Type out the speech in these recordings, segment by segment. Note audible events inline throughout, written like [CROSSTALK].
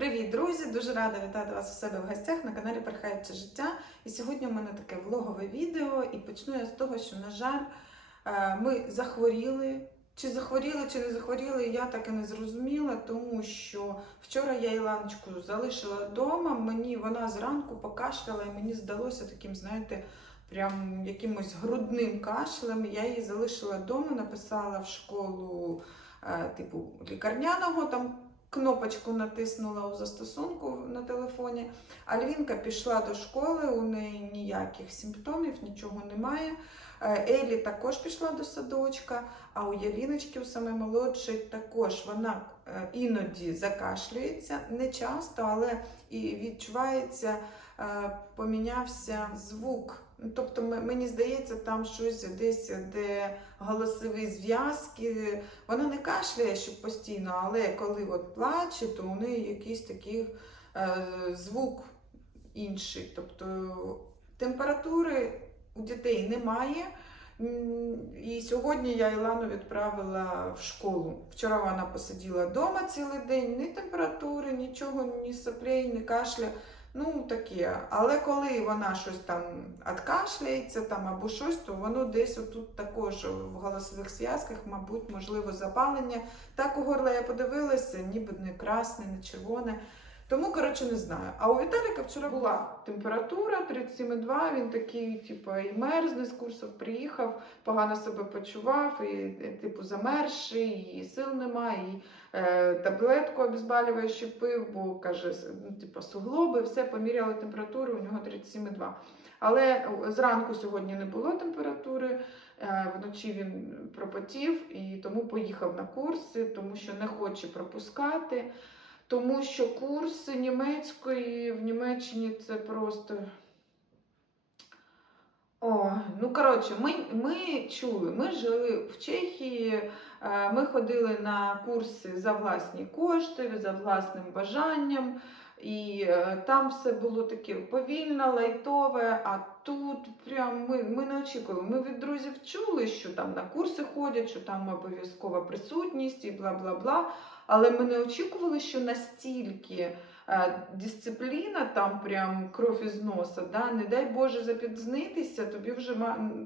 Привіт, друзі! Дуже рада вітати вас у себе в гостях на каналі Перхаюче життя. І сьогодні у мене таке влогове відео, і почну я з того, що, на жаль, е, ми захворіли. Чи захворіли, чи не захворіли, я так і не зрозуміла, тому що вчора я Іланочку залишила вдома, мені вона зранку покашляла, і мені здалося таким, знаєте, прям якимось грудним кашлем. Я її залишила вдома, написала в школу е, типу лікарняного там кнопочку натиснула у застосунку на телефоні. Альвінка пішла до школи, у неї ніяких симптомів, нічого немає. Е, Елі також пішла до садочка, а у Яліночки, у саме молодшій, також вона е, іноді закашлюється, не часто, але і відчувається, помінявся звук. Тобто, мені здається, там щось десь, де голосові зв'язки. Вона не кашляє щоб постійно, але коли от плаче, то у неї якийсь такий е, звук інший. Тобто температури у дітей немає. І сьогодні я Ілану відправила в школу. Вчора вона посиділа вдома цілий день, ні температури, нічого, ні соплей, ні кашля. Ну таке. Але коли вона щось там откашляється там або щось, то воно десь отут також в голосових зв'язках, мабуть, можливо, запалення. Так у горла я подивилася, ніби не красне, не червоне. Тому, коротше, не знаю. А у Віталіка вчора була температура 37,2, він такий, типу, і мерзне з курсів приїхав, погано себе почував, і, типу, замерзший, і сил немає, і е, таблетку обезболюючу пив, бо каже, ну, типу, суглоби, все поміряли температуру, у нього 37,2. Але зранку сьогодні не було температури, е, вночі він пропотів і тому поїхав на курси, тому що не хоче пропускати. Тому що курси німецької в Німеччині це просто. О, ну коротше, ми, ми чули, ми жили в Чехії, е, ми ходили на курси за власні кошти, за власним бажанням. І е, там все було таке повільно, лайтове, а тут прям ми, ми не очікували. Ми від друзів чули, що там на курси ходять, що там обов'язкова присутність і бла бла бла. Але ми не очікували, що настільки е, дисципліна, там прям кров із носа. Да? Не дай Боже запізнитися, тобі вже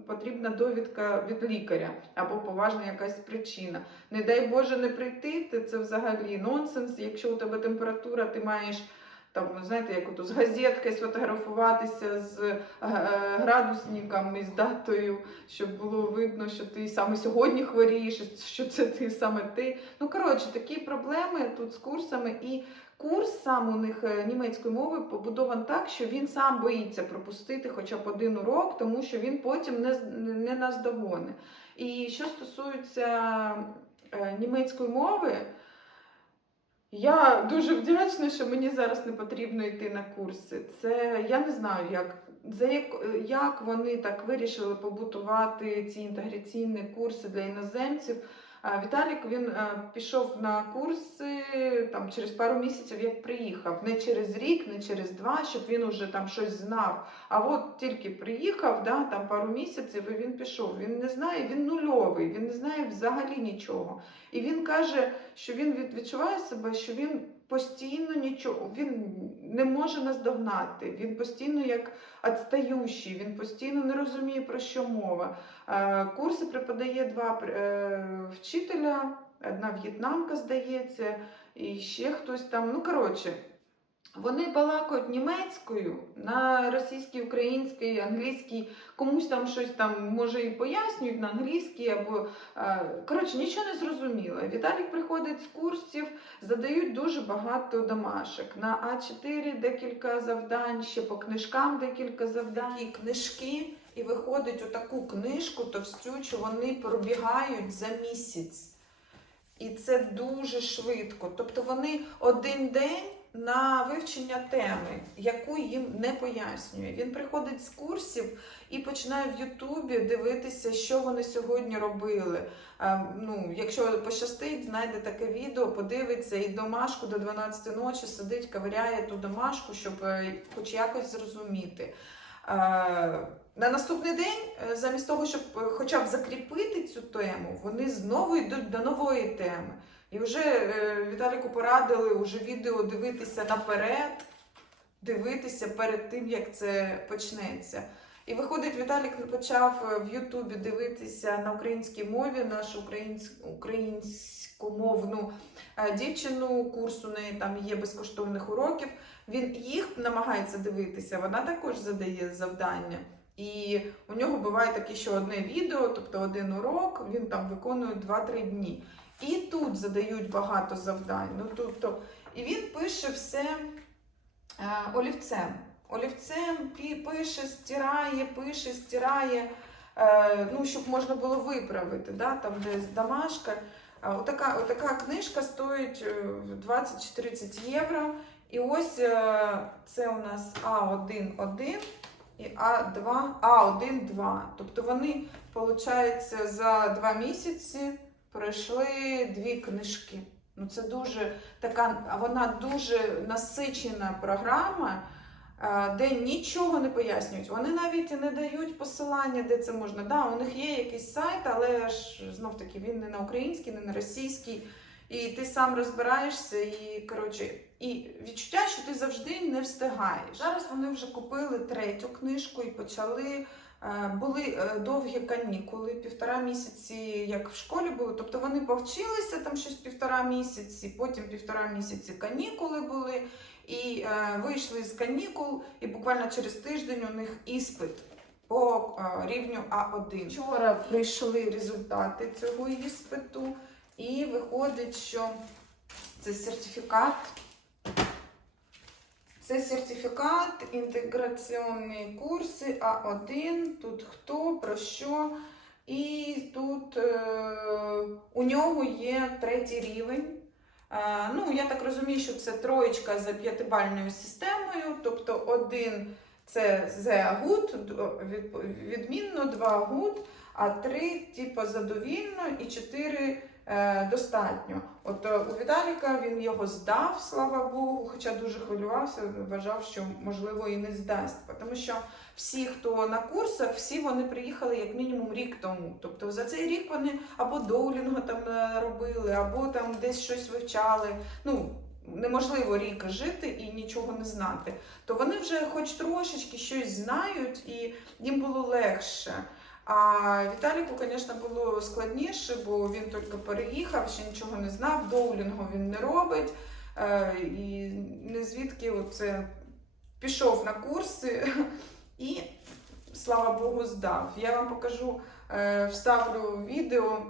потрібна довідка від лікаря або поважна якась причина. Не дай Боже не прийти, це взагалі нонсенс. Якщо у тебе температура, ти маєш. Там, знаєте, як ото з газеткою сфотографуватися з е, е, градусником і з датою, щоб було видно, що ти саме сьогодні хворієш, що це ти саме ти. Ну, коротше, такі проблеми тут з курсами. І курс сам у них е, німецької мови побудований так, що він сам боїться пропустити хоча б один урок, тому що він потім не, не наздогоне. І що стосується німецької мови, я дуже вдячна, що мені зараз не потрібно йти на курси. Це я не знаю, як, за як, як вони так вирішили побудувати ці інтеграційні курси для іноземців. Віталік він пішов на курси там через пару місяців, як приїхав. Не через рік, не через два, щоб він уже там щось знав. А от тільки приїхав, да, там пару місяців, і він пішов. Він не знає, він нульовий, він не знає взагалі нічого. І він каже, що він відчуває себе, що він постійно нічого, він не може наздогнати. Він постійно як відстаючий, він постійно не розуміє, про що мова. Е, Курси преподає два е, вчителя, одна в'єтнамка, здається, і ще хтось там. Ну, коротше, вони балакають німецькою на російській, українській, англійській, комусь там щось там може і пояснюють на англійській, або е, коротше, нічого не зрозуміло. Віталік приходить з курсів, задають дуже багато домашок. На А4 декілька завдань, ще по книжкам декілька завдань. І книжки, і виходить у таку книжку товстючу, вони пробігають за місяць. І це дуже швидко. Тобто вони один день на вивчення теми, яку їм не пояснює. Він приходить з курсів і починає в Ютубі дивитися, що вони сьогодні робили. Е, ну, якщо пощастить, знайде таке відео, подивиться і домашку до 12 ночі сидить, ковиряє ту домашку, щоб е, хоч якось зрозуміти. Е, На наступний день, замість того, щоб хоча б закріпити цю тему, вони знову йдуть до нової теми. І вже е, Віталіку порадили вже відео дивитися наперед, дивитися перед тим, як це почнеться. І виходить, Віталік почав е, в Ютубі дивитися на українській мові нашу українсь... українськомовну е, дівчину. Курс у неї там є безкоштовних уроків. Він їх намагається дивитися, вона також задає завдання. І у нього буває таке, що одне відео, тобто один урок, він там виконує 2-3 дні. І тут задають багато завдань. Ну, тобто, і він пише все е, олівцем. Олівцем пише, стирає, пише, стирає, е, ну, щоб можна було виправити, да, там десь домашка. Отака, отака книжка стоїть е, 20 чи 30 євро. І ось е, це у нас А1-1 і А2, А1-2. Тобто вони, виходить, за два місяці пройшли дві книжки. Ну, це дуже така, вона дуже насичена програма, е, де нічого не пояснюють. Вони навіть і не дають посилання, де це можна. Да, у них є якийсь сайт, але ж знов таки він не на український, не на російський. І ти сам розбираєшся, і коротше, і відчуття, що ти завжди не встигаєш. Зараз вони вже купили третю книжку і почали. Е, Були е, довгі канікули, півтора місяці, як в школі були. Тобто вони повчилися там щось півтора місяці, потім півтора місяці канікули були, і е, вийшли з канікул, і буквально через тиждень у них іспит по е, рівню А1. Вчора прийшли результати цього іспиту. І виходить, що це сертифікат. Це сертифікат, інтеграційні курси А1. Тут хто, про що. І тут е, у нього є третій рівень. Е, ну, я так розумію, що це троєчка за п'ятибальною системою. Тобто один це the good, відмінно, два good, а три, типу, задовільно і чотири е, достатньо. От е, у Віталіка він його здав, слава Богу, хоча дуже хвилювався, вважав, що можливо і не здасть. Тому що всі, хто на курсах, всі вони приїхали як мінімум рік тому. Тобто за цей рік вони або доулінго там е, робили, або там десь щось вивчали. Ну, неможливо рік жити і нічого не знати. То вони вже хоч трошечки щось знають, і їм було легше. А Віталіку, звісно, було складніше, бо він тільки переїхав, ще нічого не знав, доулінгу він не робить. Е, І не звідки оце пішов на курси і, слава Богу, здав. Я вам покажу, е, вставлю відео.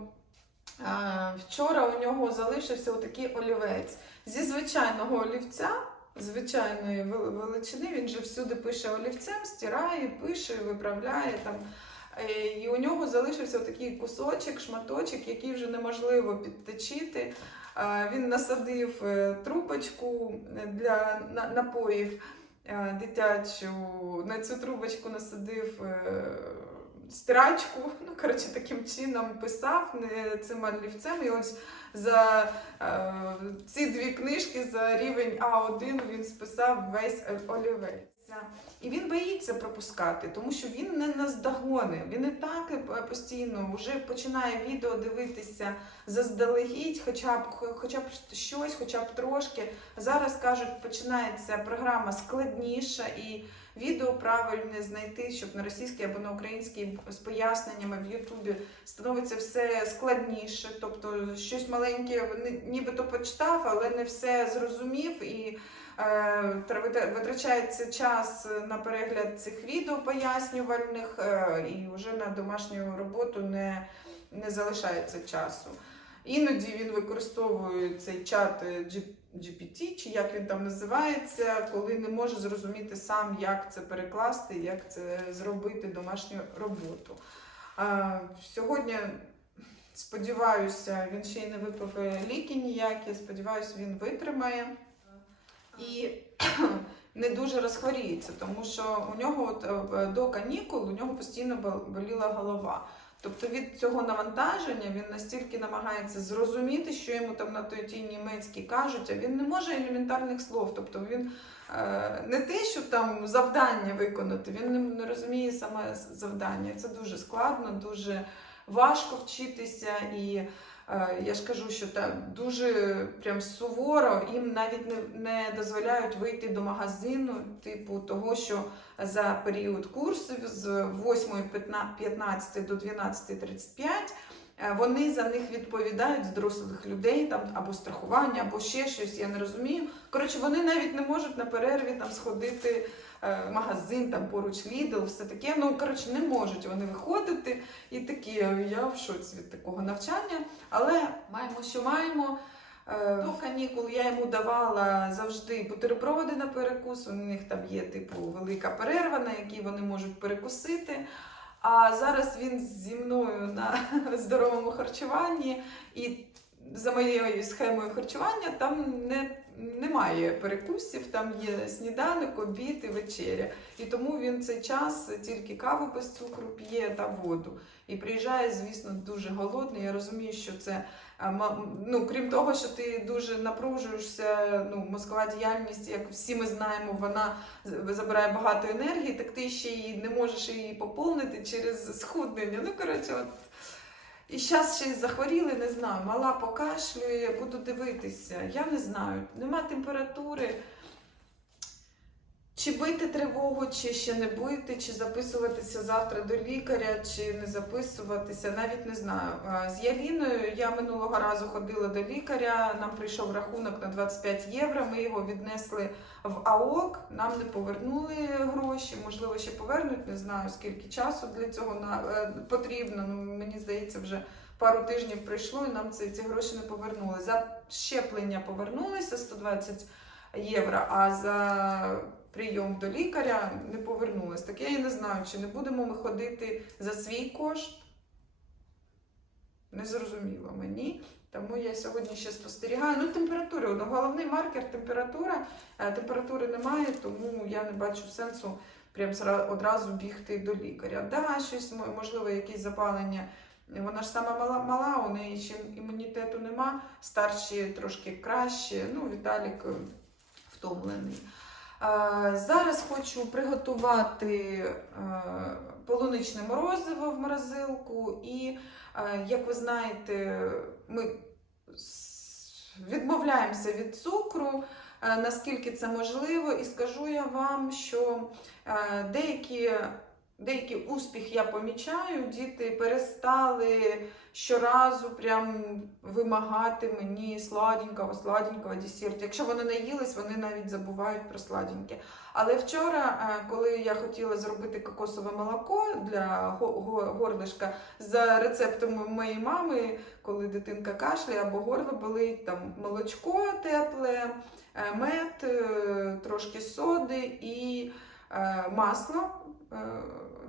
Е, Вчора у нього залишився отакий олівець. Зі звичайного олівця, звичайної величини, він же всюди пише олівцем, стирає, пише, виправляє там. Е, І у нього залишився такий кусочок, шматочок, який вже неможливо підточити. Е, Він насадив е, трубочку для напоїв дитячу. На цю трубочку насадив стирачку. [LAUGHS] Ну, коротше, таким чином писав цим олівцем. І ось за ці дві книжки за рівень А1 він списав весь олівець. І він боїться пропускати, тому що він не наздогони. Він і так е, постійно вже починає відео дивитися заздалегідь, хоча б хоча б щось, хоча б трошки. Зараз кажуть, починається програма складніша і відео правильне знайти, щоб на російській або на українській з поясненнями в Ютубі становиться все складніше. Тобто щось маленьке ні- нібито почитав, але не все зрозумів і. Е, тра- Витрачається час на перегляд цих відео пояснювальних, е, і вже на домашню роботу не, не залишається часу. Іноді він використовує цей чат е, GPT, чи як він там називається, коли не може зрозуміти сам, як це перекласти, як це зробити домашню роботу. Сьогодні, сподіваюся, він ще й не випив ліки ніякі, сподіваюся, він витримає і [CLEARS THROAT] не дуже розхворіється, тому що у нього от, е, до канікул у нього постійно бол- боліла голова. Тобто від цього навантаження він настільки намагається зрозуміти, що йому там на той тій німецькій кажуть, а він не може елементарних слов. Тобто він е, не те, що там завдання виконати, він не, не розуміє саме завдання. Це дуже складно, дуже важко вчитися і. Е, Я ж кажу, що там дуже прям суворо їм навіть не, не дозволяють вийти до магазину, типу того, що за період курсів з 8.15 до 12.35 е, вони за них відповідають з дорослих людей там або страхування, або ще щось. Я не розумію. Коротше, вони навіть не можуть на перерві там сходити магазин, там поруч Lidl, все таке. Ну коротше, не можуть вони виходити і такі. Я в шоці від такого навчання. Але маємо, що маємо. Е, До канікул я йому давала завжди бутерброди на перекус. У них там є типу велика перерва, на якій вони можуть перекусити. А зараз він зі мною на [LAUGHS] здоровому харчуванні, і за моєю схемою харчування там не, немає перекусів, там є сніданок, обід і вечеря. І тому він цей час тільки каву без цукру п'є та воду. І приїжджає, звісно, дуже голодний. Я розумію, що це а, ну, крім того, що ти дуже напружуєшся, ну, мозкова діяльність, як всі ми знаємо, вона забирає багато енергії, так ти ще й не можеш її поповнити через схуднення. Ну, коротше, от. І зараз ще й захворіли, не знаю, мала покашлює, буду дивитися. Я не знаю, нема температури. Чи бити тривогу, чи ще не бити, чи записуватися завтра до лікаря, чи не записуватися, навіть не знаю. З Яліною я минулого разу ходила до лікаря, нам прийшов рахунок на 25 євро, ми його віднесли в АОК, нам не повернули гроші, можливо, ще повернуть, не знаю скільки часу для цього е, потрібно. Ну, мені здається, вже пару тижнів пройшло і нам ці, ці гроші не повернули. За щеплення повернулися 120 євро, а за прийом до лікаря не повернулись. Так я і не знаю, чи не будемо ми ходити за свій кошт. Не зрозуміло мені. Тому я сьогодні ще спостерігаю. Ну, температура, ну, головний маркер температура. Е, Температури немає, тому я не бачу сенсу прям одразу бігти до лікаря. Да, щось можливо, якісь запалення. Вона ж сама мала, мала, у неї ще імунітету нема, старші трошки краще. Ну, Віталік е, втомлений. Зараз хочу приготувати е, полуничне морозиво в морозилку. І, е, як ви знаєте, ми відмовляємося від цукру, е, наскільки це можливо, і скажу я вам, що деякі. Деякий успіх я помічаю, діти перестали щоразу прям вимагати мені сладенького, сладенького десерту. Якщо вони наїлись, вони навіть забувають про сладеньке. Але вчора, е, коли я хотіла зробити кокосове молоко для го- го- горлишка за рецептом моєї мами, коли дитинка кашляє або горло болить, там молочко тепле, е, мед, е, трошки соди і масло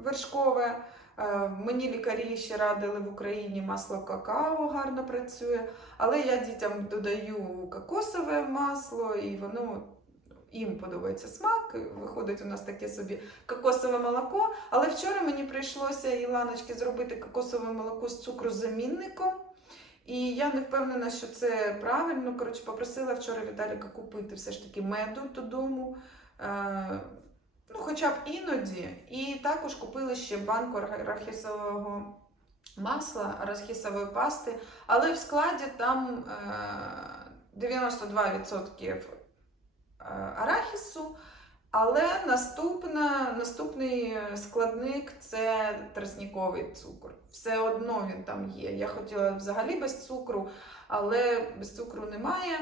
вершкове. Е, Мені лікарі ще радили в Україні масло какао гарно працює, але я дітям додаю кокосове масло, і воно їм подобається смак. Виходить у нас таке собі кокосове молоко. Але вчора мені прийшлося Іланочки зробити кокосове молоко з цукрозамінником. І я не впевнена, що це правильно. Коротше, попросила вчора Віталіка купити все ж таки меду додому. Е, ну, хоча б іноді. І також купили ще банку арах- арахісового масла, арахісової пасти, але в складі там е, 92% е, арахісу. Але наступна, наступний складник це тростниковий цукор. Все одно він там є. Я хотіла взагалі без цукру, але без цукру немає.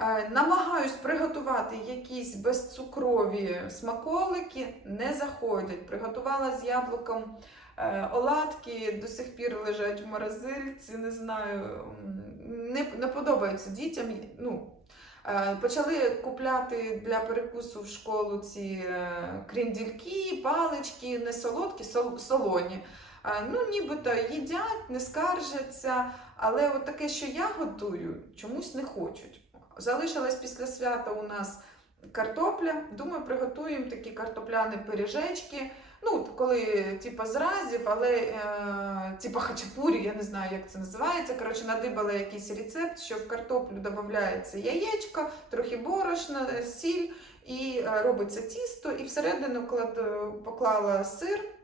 Е, Намагаюсь приготувати якісь безцукрові смаколики, не заходять. Приготувала з яблуком е, оладки, до сих пір лежать в морозильці, не знаю, не, не подобаються дітям. Ну, е, почали купляти для перекусу в школу ці кріндільки, палички, не солодкі, сол- солоні. Ну, нібито їдять, не скаржаться, але от таке, що я готую, чомусь не хочуть. Залишилась після свята у нас картопля. Думаю, приготуємо такі картопляні пиріжечки. Ну, коли типа зразів, але е, типа хачапурі, я не знаю, як це називається. Коротше, надибала якийсь рецепт, що в картоплю додається яєчко, трохи борошна, е, сіль, і е, робиться тісто, і всередину клад, поклала сир.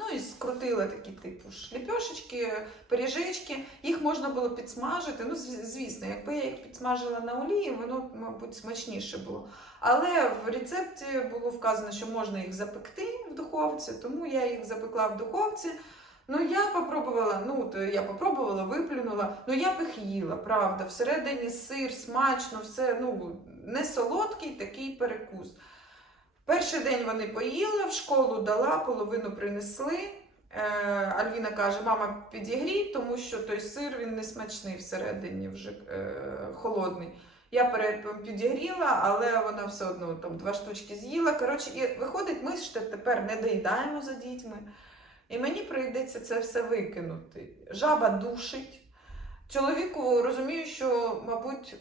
Ну і скрутила такі типу шліпьошечки, пиріжечки. Їх можна було підсмажити. Ну, звісно, якби я їх підсмажила на олії, воно, мабуть, смачніше було. Але в рецепті було вказано, що можна їх запекти в духовці, тому я їх запекла в духовці. Ну, я попробувала, ну, то я попробувала, виплюнула. Ну, я б їх їла, правда. Всередині сир, смачно, все, ну, не солодкий такий перекус. Перший день вони поїли, в школу дала, половину принесли. Е, Альвіна каже: мама, підігрій, тому що той сир він не смачний всередині вже е, холодний. Я підігріла, але вона все одно там два штучки з'їла. Коротше, і виходить, ми ж тепер не доїдаємо за дітьми. І мені прийдеться це все викинути. Жаба душить. Чоловіку розумію, що, мабуть,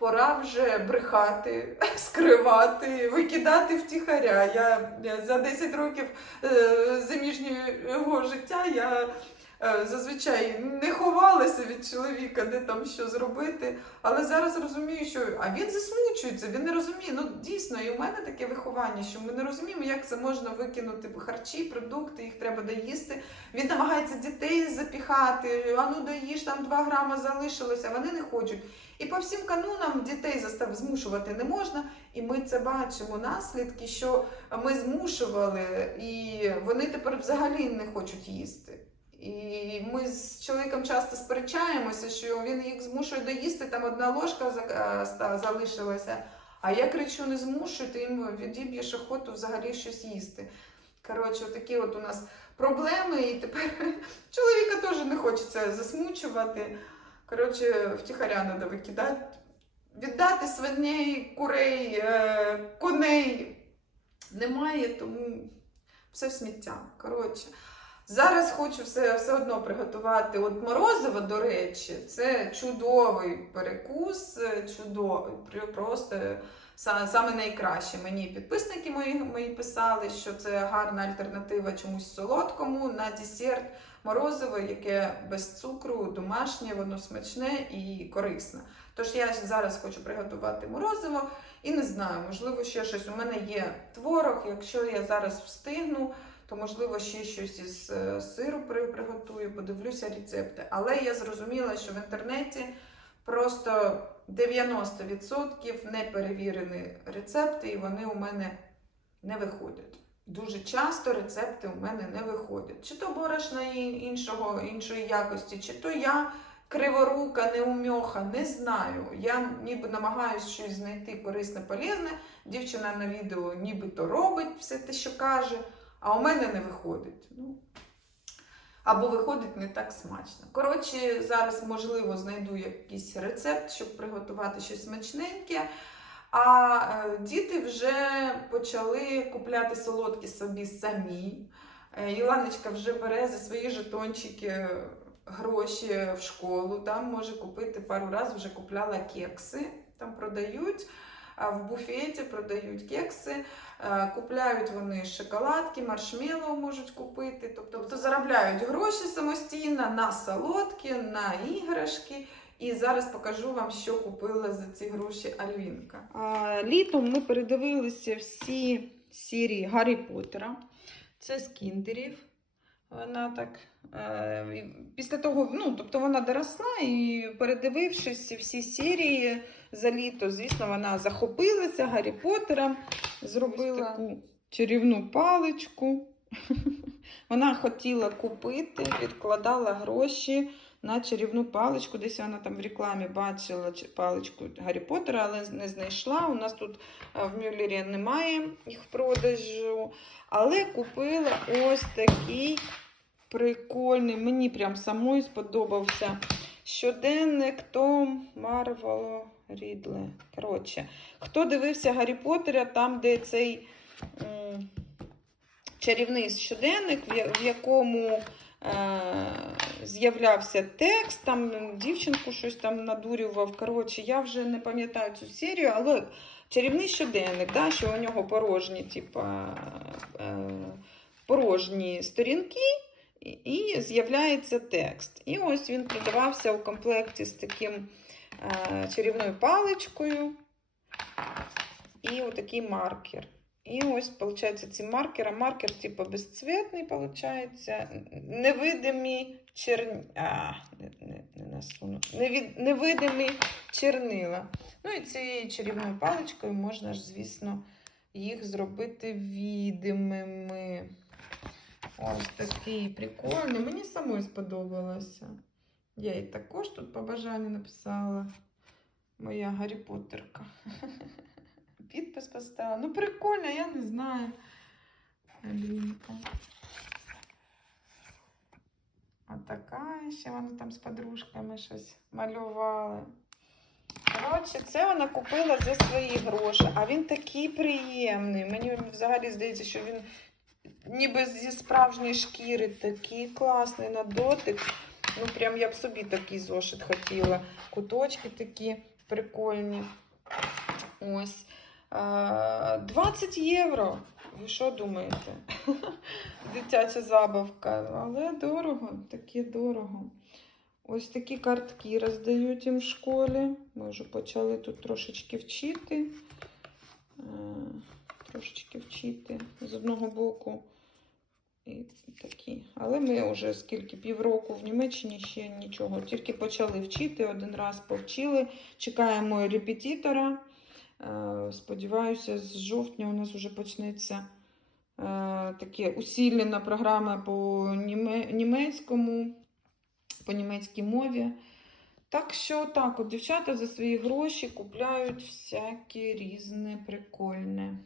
пора вже брехати, [LAUGHS] скривати, викидати втіхаря. Я, за 10 років е, заміжнього життя я зазвичай не ховалася від чоловіка, де там що зробити. Але зараз розумію, що а він засмучується, він не розуміє. Ну дійсно, і у мене таке виховання, що ми не розуміємо, як це можна викинути харчі, продукти, їх треба доїсти. Він намагається дітей запіхати, а ну доїж, там 2 грама залишилося, вони не хочуть. І по всім канунам дітей застав змушувати не можна. І ми це бачимо наслідки, що ми змушували, і вони тепер взагалі не хочуть їсти. І ми з чоловіком часто сперечаємося, що він їх змушує доїсти, там одна ложка е, залишилася. А я кричу: не змушуй, ти їм відіб'єш охоту взагалі щось їсти. Коротше, такі от у нас проблеми, і тепер [LAUGHS] чоловіка теж не хочеться засмучувати. Коротше, втіхаря треба викидати. Віддати свиней, курей, е, коней немає, тому все в сміття. Коротше. Зараз хочу все, все одно приготувати. От морозиво, до речі, це чудовий перекус, е, чудовий, просто саме найкраще. Мені підписники мої, мої писали, що це гарна альтернатива чомусь солодкому на десерт. Морозиво, яке без цукру, домашнє, воно смачне і корисне. Тож я зараз хочу приготувати морозиво і не знаю, можливо, ще щось. У мене є творог, якщо я зараз встигну, то можливо ще щось із е, сиру приготую, подивлюся рецепти. Але я зрозуміла, що в інтернеті просто 90% неперевірені рецепти, і вони у мене не виходять. Дуже часто рецепти у мене не виходять. Чи то борошна іншого, іншої якості, чи то я криворука, неумьоха, не знаю. Я ніби намагаюся щось знайти корисне, полезне. Дівчина на відео нібито робить все те, що каже, а у мене не виходить. Ну, або виходить не так смачно. Коротше, зараз, можливо, знайду якийсь рецепт, щоб приготувати щось смачненьке. А е, діти вже почали купляти солодкі собі самі. Е, Іланочка вже бере за свої жетончики гроші в школу. Там може купити пару разів вже купляла кекси, там продають. В буфеті продають кекси, Е, купляють вони шоколадки, маршмеллоу можуть купити. Тобто заробляють гроші самостійно на солодкі, на іграшки. І зараз покажу вам, що купила за ці гроші Альвінка. Літом ми передивилися всі серії Гаррі Поттера. Це з кіндерів. Вона так. Е, після того, ну, тобто вона доросла і передивившись всі серії за літо, звісно, вона захопилася Гаррі Поттером, зробила таку чарівну паличку. [LAUGHS] Вона хотіла купити, відкладала гроші на чарівну паличку. Десь вона там в рекламі бачила паличку Гаррі Поттера, але не знайшла. У нас тут е, в Мюллері немає їх в продажу. Але купила ось такий прикольний. Мені прям самої сподобався. Щоденник Том Марвело Рідле. Коротше, хто дивився Гаррі Поттера, там, де цей чарівний щоденник, в в якому е, з'являвся текст, там дівчинку щось там надурював. Коротше, я вже не пам'ятаю цю серію, але чарівний щоденник, да, що у нього порожні, типа, е, порожні сторінки. І- з'являється текст. І ось він продавався у комплекті з таким е, чарівною паличкою і отакий маркер. І ось, виходить, ці маркери. Маркер, типу, безцвітний, виходить. Невидимі черні... А, не, не, не насуну. Невід... Невидимі чернила. Ну і цією чарівною паличкою можна ж, звісно, їх зробити відимими. Ось такий прикольний. Мені самой сподобалося. Я і також тут побажання написала. Моя Гаррі Поттерка. Підпис поставила. Ну, прикольно, я не знаю. Алінка. А така ще вона там з подружками щось малювали. Коротше, це вона купила за свої гроші, а він такий приємний. Мені взагалі здається, що він ніби зі справжньої шкіри такий класний на дотик. Ну, прям я б собі такий зошит хотіла. Куточки такі прикольні. Ось. 20 євро. Ви що думаєте? [LAUGHS] Дитяча забавка. Але дорого, таке дорого. Ось такі картки роздають їм в школі. Ми вже почали тут трошечки вчити. Е, Трошечки вчити з одного боку. І такі. Але ми вже скільки півроку в Німеччині ще нічого. Тільки почали вчити, один раз повчили. Чекаємо репетитора. Е, Сподіваюся, з жовтня у нас вже почнеться е, таке усілена програма по німецькому, по німецькій мові. Так що так, от дівчата за свої гроші купляють всяке різне прикольне.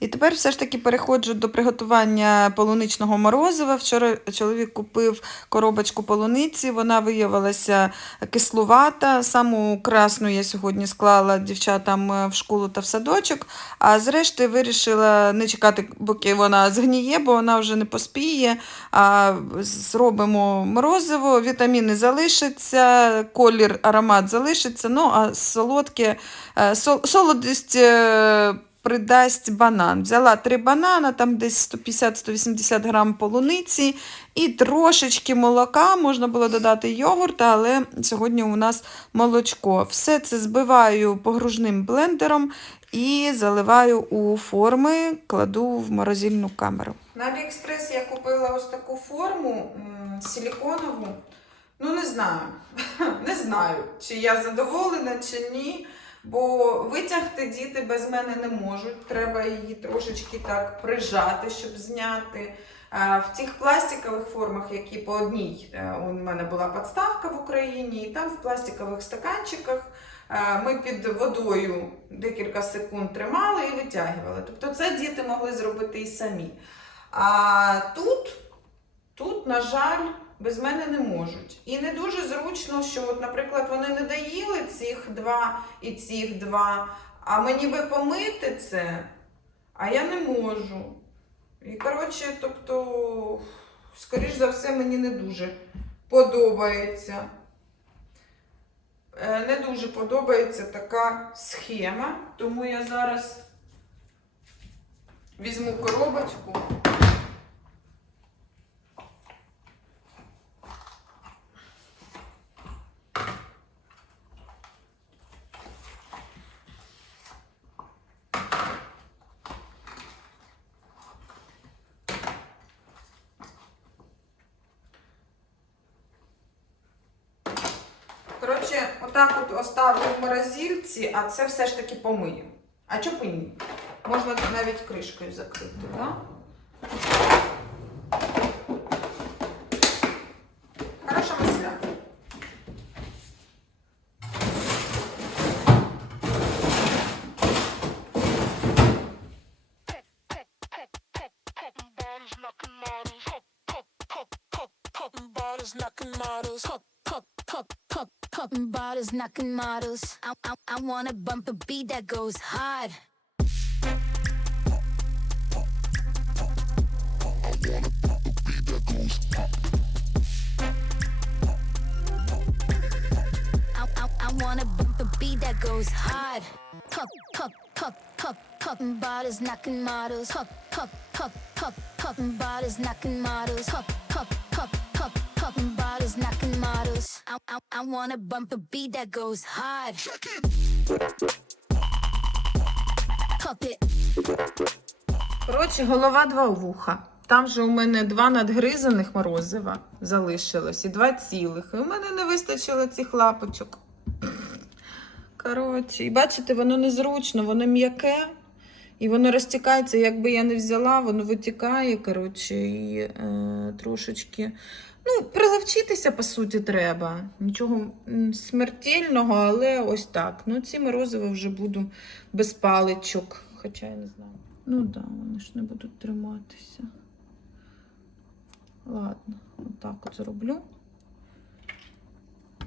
І тепер все ж таки переходжу до приготування полуничного морозива. Вчора чоловік купив коробочку полуниці, вона виявилася кислувата. Саму красну я сьогодні склала дівчатам е, в школу та в садочок, а зрешти вирішила не чекати, поки вона згніє, бо вона вже не поспіє. А зробимо морозиво, вітаміни залишаться, колір, аромат залишиться, ну а солодке, е, сол- солодість. Придасть банан. Взяла три банана, там десь 150-180 грам полуниці і трошечки молока. Можна було додати йогурт, але сьогодні у нас молочко. Все це збиваю погружним блендером і заливаю у форми, кладу в морозильну камеру. На Аліекспрес я купила ось таку форму силіконову. Ну, не знаю. [LAUGHS] Не знаю, чи я задоволена, чи ні. Бо витягти діти без мене не можуть. Треба її трошечки так прижати, щоб зняти. Е, В тих пластикових формах, які по одній, е, у мене була подставка в Україні, і там в пластикових стаканчиках е, ми під водою декілька секунд тримали і витягували. Тобто це діти могли зробити і самі. А тут, тут, на жаль, без мене не можуть. І не дуже зручно, що, от, наприклад, вони не доїли цих два і цих два, а мені би помити це, а я не можу. І, коротше, тобто, скоріш за все, мені не дуже подобається. Е, Не дуже подобається така схема, тому я зараз візьму коробочку. Отак от оставлю в морозильці, а це все ж таки помию. А і ні? Можна навіть кришкою закрити, так? Хороша мисля. Models. Pop, pop, pop, pop, popping bottles, knocking models. I, I, I wanna bump a beat that goes hard. Wanna bump a beat that goes hard. Pop, pop, pop, pop, popping bottles, knocking models. Pop, pop, pop, pop, popping bottles, knocking models. Pop, pop, knocking models. I, I, I wanna bump a beat that goes hard. Pop it, Коротше, голова два вуха. Там же у мене два надгризаних морозива залишилось і два цілих. І у мене не вистачило цих лапочок. Коротше, і бачите, воно незручно, воно м'яке. І воно розтікається, якби я не взяла, воно витікає, коротше, і е, трошечки. Ну, приловчитися, по суті, треба. Нічого смертельного, але ось так. Ну, ці морозиво вже буду без паличок. Хоча я не знаю. Ну так, да, вони ж не будуть триматися. Ладно, отак от зроблю.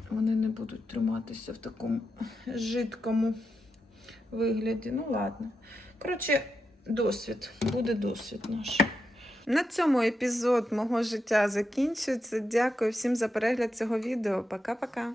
Вони не будуть триматися в такому жидкому вигляді. Ну, ладно. Коротше, досвід. Буде досвід наш. На цьому епізод мого життя закінчується. Дякую всім за перегляд цього відео. Пока-пока.